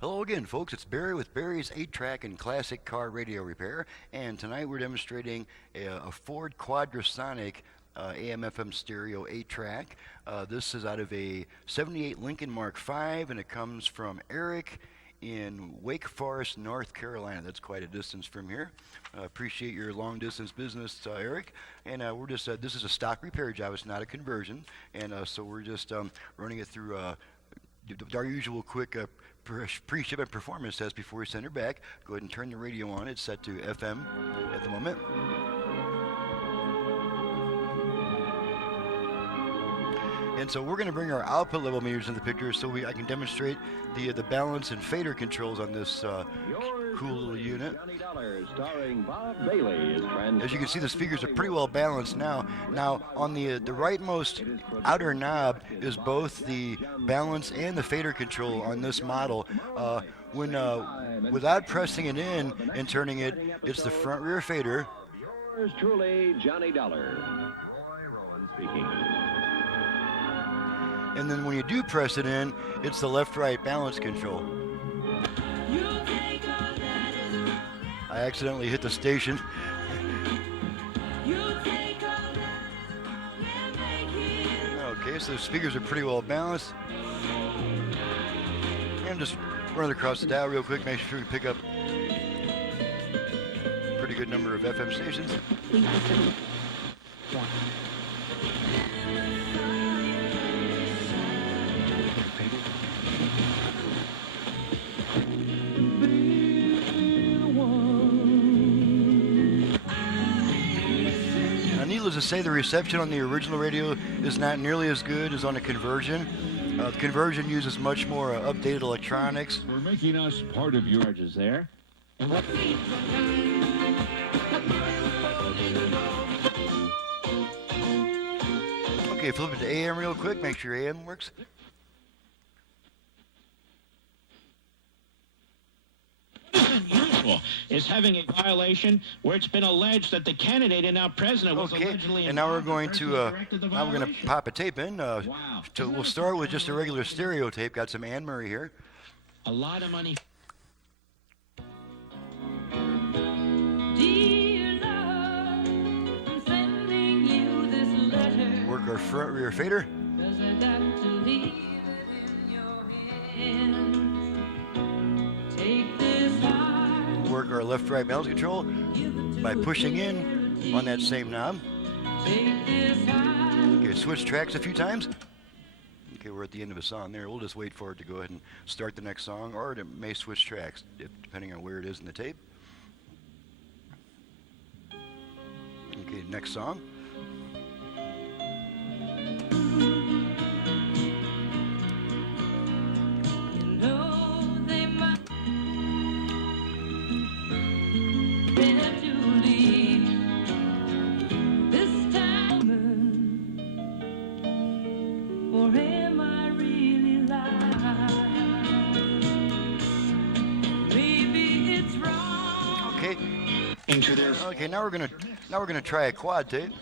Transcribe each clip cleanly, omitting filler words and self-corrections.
Hello again, folks. It's Barry with Barry's 8-track and classic car radio repair, and tonight we're demonstrating a Ford Quadrasonic AM/FM stereo 8-track. This is out of a '78 Lincoln Mark V, and it comes from Eric in Wake Forest, North Carolina. That's quite a distance from here. Appreciate your long-distance business, Eric. And we're just this is a stock repair job. It's not a conversion, and so we're just running it through our usual quick pre-shipment performance test before we send her back. Go ahead and turn the radio on. It's set to FM at the moment. And so we're going to bring our output level meters in the picture so I can demonstrate the balance and fader controls on this cool little unit. As you can see, the speakers are pretty well balanced now. Now, on the rightmost outer knob is both the balance and the fader control on this model. Without pressing it in and turning it, it's the front rear fader. Yours truly, Johnny Dollar. Roy Rowan speaking. And then when you do press it in, it's the left-right balance control. I accidentally hit the station. Okay, so the speakers are pretty well balanced. And just run it across the dial real quick, make sure we pick up a pretty good number of FM stations. Needless to say, the reception on the original radio is not nearly as good as on a conversion. The conversion uses much more updated electronics. For making us part of your charges there. Okay, flip it to AM real quick, make sure AM works. Is having a violation where it's been alleged that the candidate and now president was allegedly. And now we're going to pop a tape in. We'll start with just a regular stereo tape. Got some Anne Murray here. A lot of money. Dear love, I'm sending you this letter. Work our front rear fader. 'Cause I got to leave it in your hands. Take this heart. Work our left-right balance control by pushing in on that same knob. Okay, switch tracks a few times. Okay, we're at the end of a song there. We'll just wait for it to go ahead and start the next song, or it may switch tracks depending on where it is in the tape. Okay, next song. Okay, now we're gonna try a quad tape.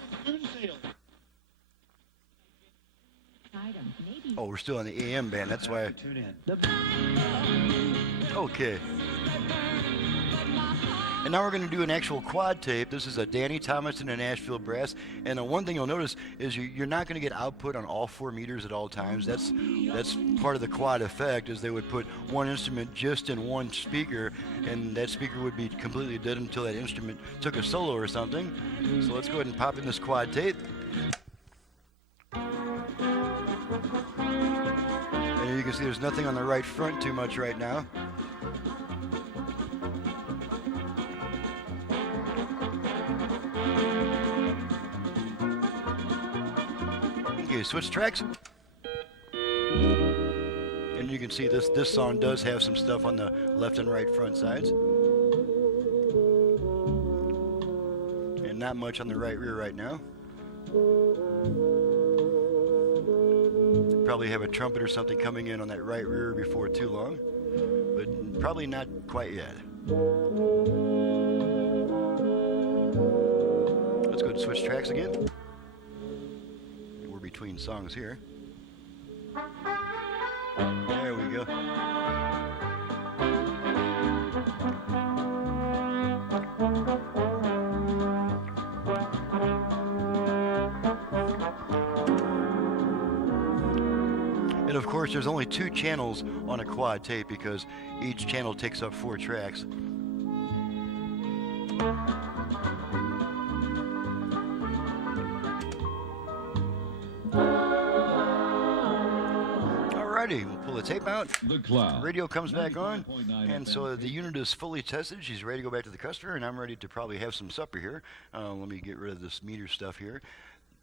Oh, we're still on the AM band. That's why. Okay. And now we're going to do an actual quad tape. This is a Danny Thomason and Nashville Brass. And one thing you'll notice is you're not going to get output on all 4 meters at all times. That's part of the quad effect, is they would put one instrument just in one speaker, and that speaker would be completely dead until that instrument took a solo or something. So let's go ahead and pop in this quad tape. And you can see there's nothing on the right front too much right now. Okay, switch tracks. And you can see this song does have some stuff on the left and right front sides. And not much on the right rear right now. Probably have a trumpet or something coming in on that right rear before too long, but probably not quite yet. Let's go to switch tracks again. We're between songs here. There we go. of course, there's only 2 channels on a quad tape because each channel takes up 4 tracks. Alrighty, we'll pull the tape out. The Cloud. Radio comes back on, 95.9 and FM. so the unit is fully tested. She's ready to go back to the customer, and I'm ready to probably have some supper here. Let me get rid of this meter stuff here.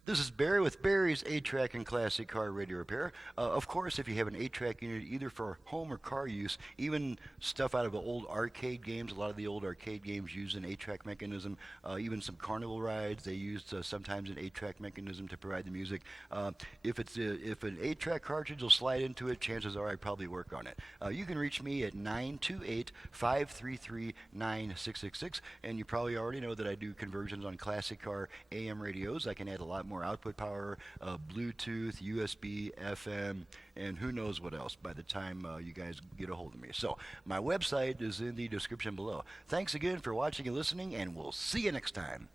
This is Barry with Barry's 8-track and classic car radio repair. Of course, if you have an 8-track unit either for home or car use, even stuff out of the old arcade games, a lot of the old arcade games use an 8-track mechanism. Even some carnival rides, they used sometimes an 8-track mechanism to provide the music. If an 8-track cartridge will slide into it, chances are I probably work on it. You can reach me at 928-533-9666, and you probably already know that I do conversions on classic car AM radios. I can add a lot more output power, Bluetooth, USB, FM, and who knows what else by the time you guys get a hold of me. So my website is in the description below. Thanks again for watching and listening, and we'll see you next time.